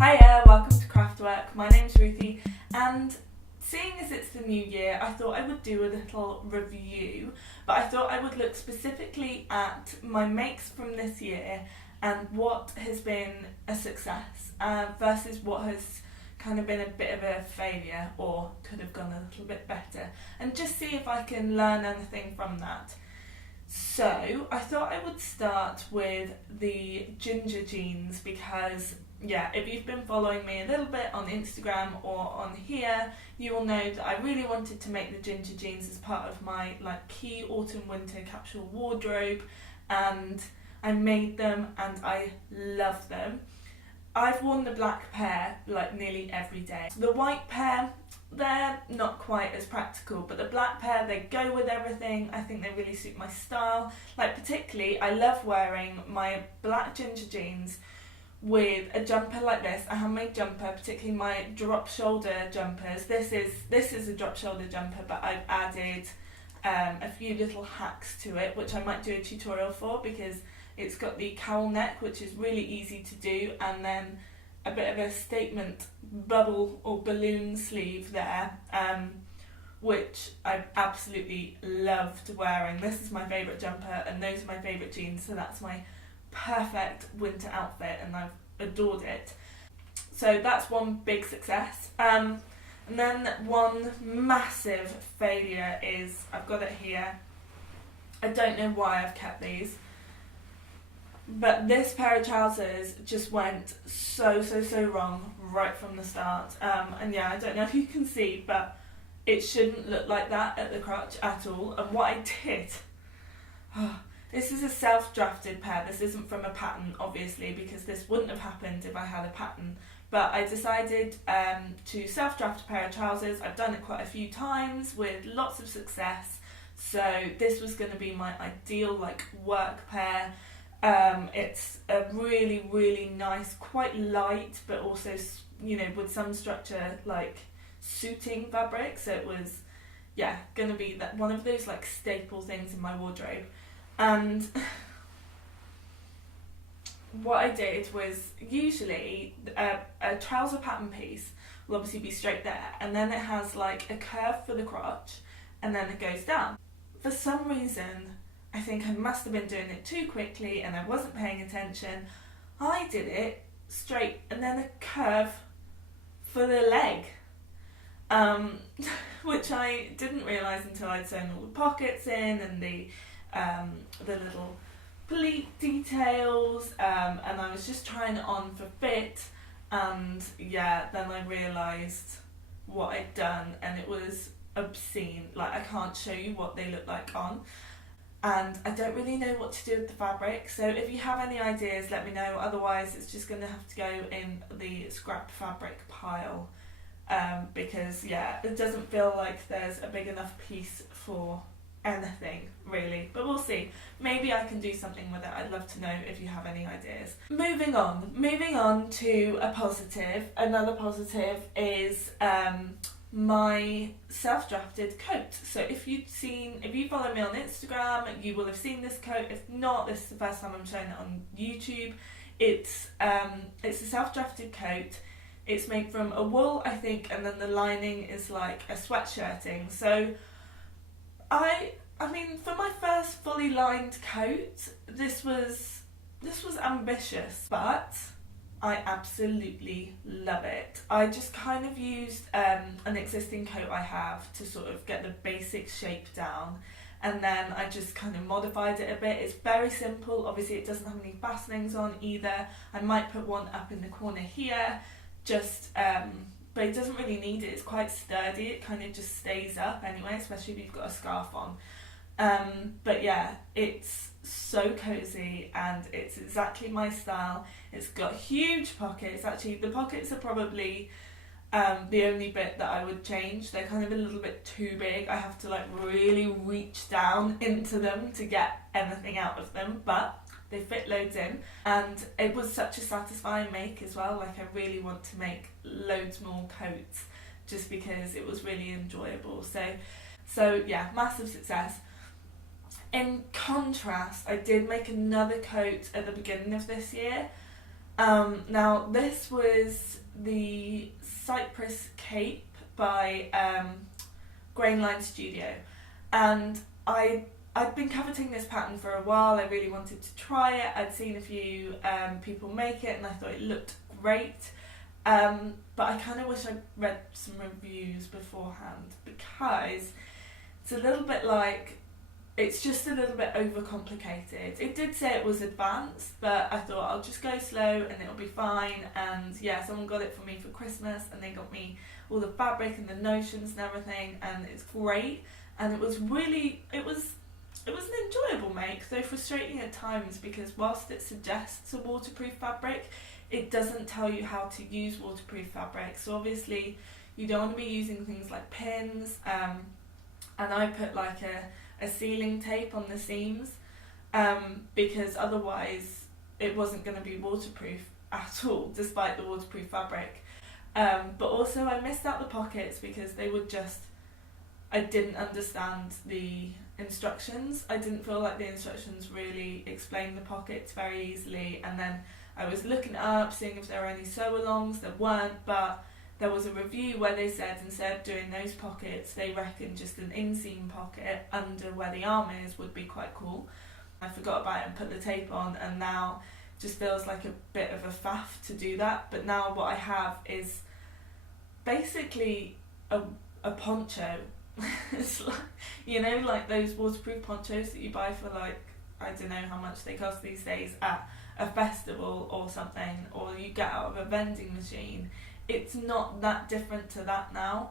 Hiya, welcome to Craftwork. My name's Reeta, and seeing as it's the new year, I thought I would do a little review, but I thought I would look specifically at my makes from this year and what has been a success versus what has kind of been a bit of a failure or could have gone a little bit better, and just see if I can learn anything from that. So I thought I would start with the ginger jeans because if you've been following me a little bit on Instagram or on here, you will know that I really wanted to make the ginger jeans as part of my key autumn winter capsule wardrobe, and I made them and I love them. I've worn the black pair nearly every day. The white pair, they're not quite as practical, but the black pair, they go with everything. I think they really suit my style. Particularly, I love wearing my black ginger jeans with a jumper like this, a handmade jumper, particularly my drop shoulder jumpers. This is a drop shoulder jumper, but I've added a few little hacks to it, which I might do a tutorial for, because it's got the cowl neck, which is really easy to do, and then a bit of a statement bubble or balloon sleeve there, which I absolutely loved wearing. This is my favourite jumper and those are my favourite jeans, so that's my perfect winter outfit and I've adored it. So that's one big success. And then one massive failure is, I've got it here, I don't know why I've kept these, but this pair of trousers just went so wrong right from the start. And yeah, I don't know if you can see, but it shouldn't look like that at the crotch at all. And what I did, this is a self-drafted pair. This isn't from a pattern, obviously, because this wouldn't have happened if I had a pattern. But I decided to self-draft a pair of trousers. I've done it quite a few times with lots of success. So this was going to be my ideal work pair. It's a really nice, quite light, but also with some structure, suiting fabric. So it was going to be one of those staple things in my wardrobe. And what I did was, usually a trouser pattern piece will obviously be straight there, and then it has a curve for the crotch, and then it goes down. For some reason, I think I must have been doing it too quickly and I wasn't paying attention. I did it straight and then a curve for the leg, which I didn't realise until I'd sewn all the pockets in and the little pleat details, and I was just trying it on for fit, and then I realised what I'd done, and it was obscene. I can't show you what they look like on, and I don't really know what to do with the fabric, so if you have any ideas, let me know. Otherwise it's just going to have to go in the scrap fabric pile, because it doesn't feel like there's a big enough piece for anything really, but we'll see. Maybe I can do something with it. I'd love to know if you have any ideas. Moving on to a positive. Another positive is my self-drafted coat. So if you follow me on Instagram, you will have seen this coat. If not, this is the first time I'm showing it on YouTube. It's a self-drafted coat. It's made from a wool, I think, and then the lining is like a sweatshirting. So I mean, for my first fully lined coat, this was ambitious, but I absolutely love it. I just kind of used an existing coat I have to sort of get the basic shape down, and then I just kind of modified it a bit. It's very simple. Obviously it doesn't have any fastenings on either. I might put one up in the corner here, but it doesn't really need it. It's quite sturdy. It kind of just stays up anyway, especially if you've got a scarf on. But yeah, it's so cozy and it's exactly my style. It's got huge pockets. Actually, the pockets are probably the only bit that I would change. They're kind of a little bit too big. I have to really reach down into them to get anything out of them, but they fit loads in, and it was such a satisfying make as well. I really want to make loads more coats just because it was really enjoyable. So yeah, massive success. In contrast, I did make another coat at the beginning of this year, Now this was the Cypress Cape by Grainline Studio, and I'd been coveting this pattern for a while. I really wanted to try it. I'd seen a few people make it and I thought it looked great, but I kind of wish I'd read some reviews beforehand, because it's a little bit like, it's just a little bit overcomplicated. It did say it was advanced, but I thought I'll just go slow and it'll be fine. And yeah, someone got it for me for Christmas and they got me all the fabric and the notions and everything, and it's great. And it was really, it was an enjoyable make, though frustrating at times, because whilst it suggests a waterproof fabric, it doesn't tell you how to use waterproof fabric. So obviously you don't want to be using things like pins, and I put like a sealing tape on the seams, because otherwise it wasn't going to be waterproof at all, despite the waterproof fabric. But also I missed out the pockets because they were just, I didn't understand the instructions. I didn't feel like the instructions really explained the pockets very easily, and then I was looking it up, seeing if there were any sew-alongs. There weren't, but there was a review where they said instead of doing those pockets, they reckon just an inseam pocket under where the arm is would be quite cool. I forgot about it and put the tape on, and now just feels like a bit of a faff to do that. But now what I have is basically a poncho. It's like, you know, like those waterproof ponchos that you buy for like, I don't know how much they cost these days at a festival or something, or you get out of a vending machine. It's not that different to that now,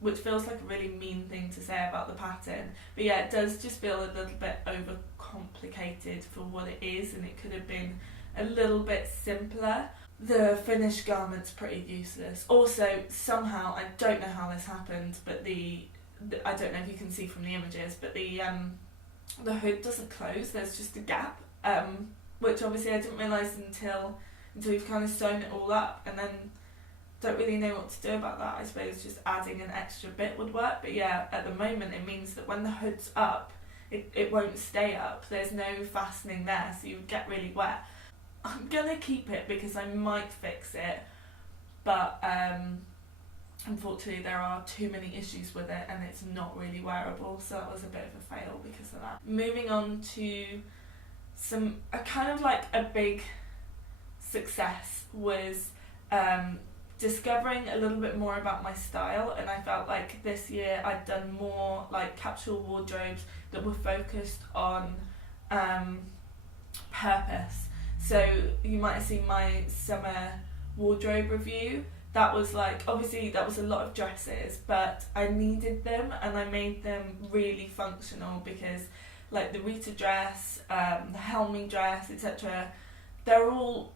which feels like a really mean thing to say about the pattern. But yeah, it does just feel a little bit overcomplicated for what it is, and it could have been a little bit simpler. The finished garment's pretty useless. Also, somehow, I don't know how this happened, but I don't know if you can see from the images, but the hood doesn't close. There's just a gap, which obviously I didn't realise until you've kind of sewn it all up, and then don't really know what to do about that. I suppose just adding an extra bit would work, but yeah, at the moment it means that when the hood's up, it won't stay up. There's no fastening there, so you would get really wet. I'm gonna keep it because I might fix it, but unfortunately there are too many issues with it and it's not really wearable, so that was a bit of a fail because of that. Moving on to a kind of like a big success was discovering a little bit more about my style, and I felt like this year I'd done more like capsule wardrobes that were focused on purpose. So you might have seen my summer wardrobe review. That was like, obviously that was a lot of dresses, but I needed them and I made them really functional, because like the Reeta dress, the Helmi dress, etc., they're all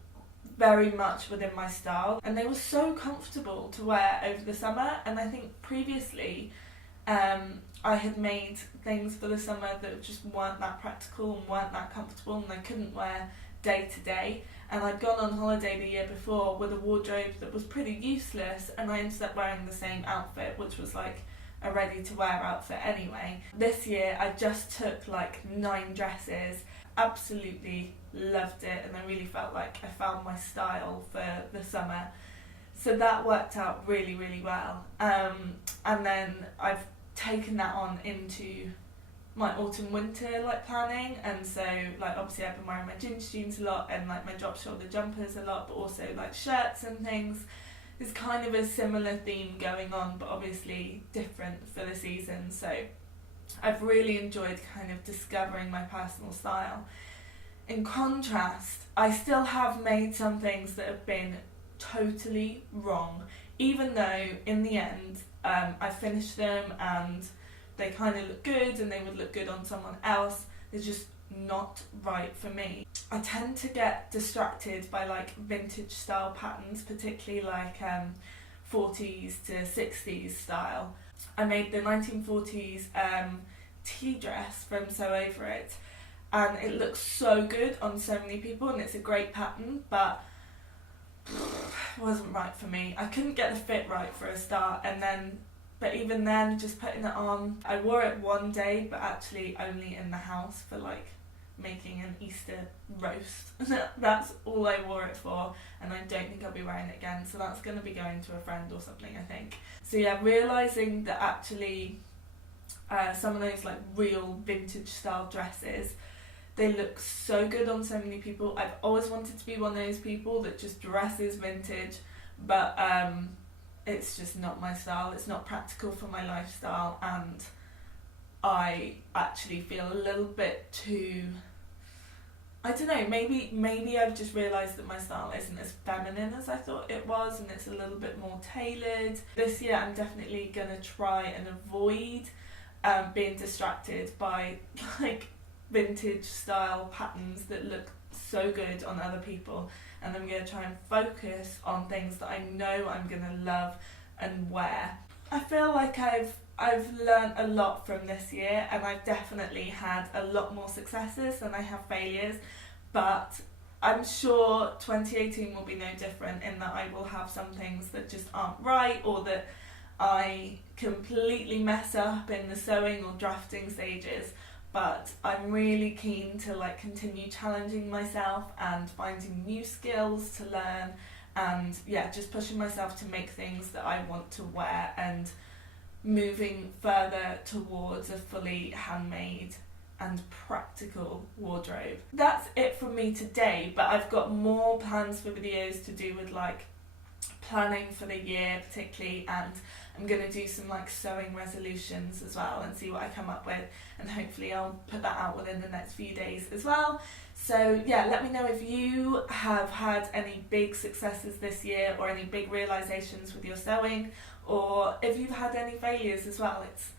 very much within my style, and they were so comfortable to wear over the summer. And I think previously I had made things for the summer that just weren't that practical and weren't that comfortable, and I couldn't wear day to day. And I'd gone on holiday the year before with a wardrobe that was pretty useless, and I ended up wearing the same outfit, which was like a ready to wear outfit anyway. This year I just took like 9 dresses, absolutely loved it, and I really felt like I found my style for the summer. So that worked out really, really well. And then I've taken that on into my autumn winter like planning, and so like obviously I've been wearing my jeans a lot and like my drop shoulder jumpers a lot, but also like shirts and things. There's kind of a similar theme going on, but obviously different for the season. So I've really enjoyed kind of discovering my personal style. In contrast, I still have made some things that have been totally wrong, even though in the end I finished them and they kind of look good and they would look good on someone else. They're just not right for me. I tend to get distracted by like vintage style patterns, particularly like 40s to 60s style. I made the 1940s tea dress from Sewaholic, and it looks so good on so many people and it's a great pattern, but it wasn't right for me. I couldn't get the fit right for a start, but even then, just putting it on, I wore it one day, but actually only in the house for like making an Easter roast. That's all I wore it for, and I don't think I'll be wearing it again, so that's going to be going to a friend or something, I think. So yeah, realising that actually some of those like real vintage style dresses, they look so good on so many people. I've always wanted to be one of those people that just dresses vintage, but it's just not my style. It's not practical for my lifestyle, and I actually feel a little bit too, I don't know, maybe I've just realised that my style isn't as feminine as I thought it was, and it's a little bit more tailored. This year I'm definitely going to try and avoid being distracted by like vintage style patterns that look so good on other people, and I'm going to try and focus on things that I know I'm going to love and wear. I feel like I've learned a lot from this year, and I've definitely had a lot more successes than I have failures, but I'm sure 2018 will be no different, in that I will have some things that just aren't right, or that I completely mess up in the sewing or drafting stages. But I'm really keen to like continue challenging myself and finding new skills to learn, and yeah, just pushing myself to make things that I want to wear, and moving further towards a fully handmade and practical wardrobe. That's it from me today, but I've got more plans for videos to do with like planning for the year particularly, and I'm going to do some like sewing resolutions as well and see what I come up with, and hopefully I'll put that out within the next few days as well. So yeah, let me know if you have had any big successes this year, or any big realisations with your sewing, or if you've had any failures as well. It's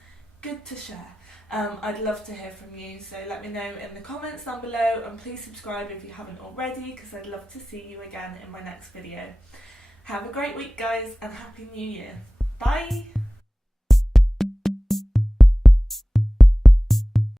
good to share. I'd love to hear from you, so let me know in the comments down below, and please subscribe if you haven't already, because I'd love to see you again in my next video. Have a great week guys, and Happy New Year. Bye!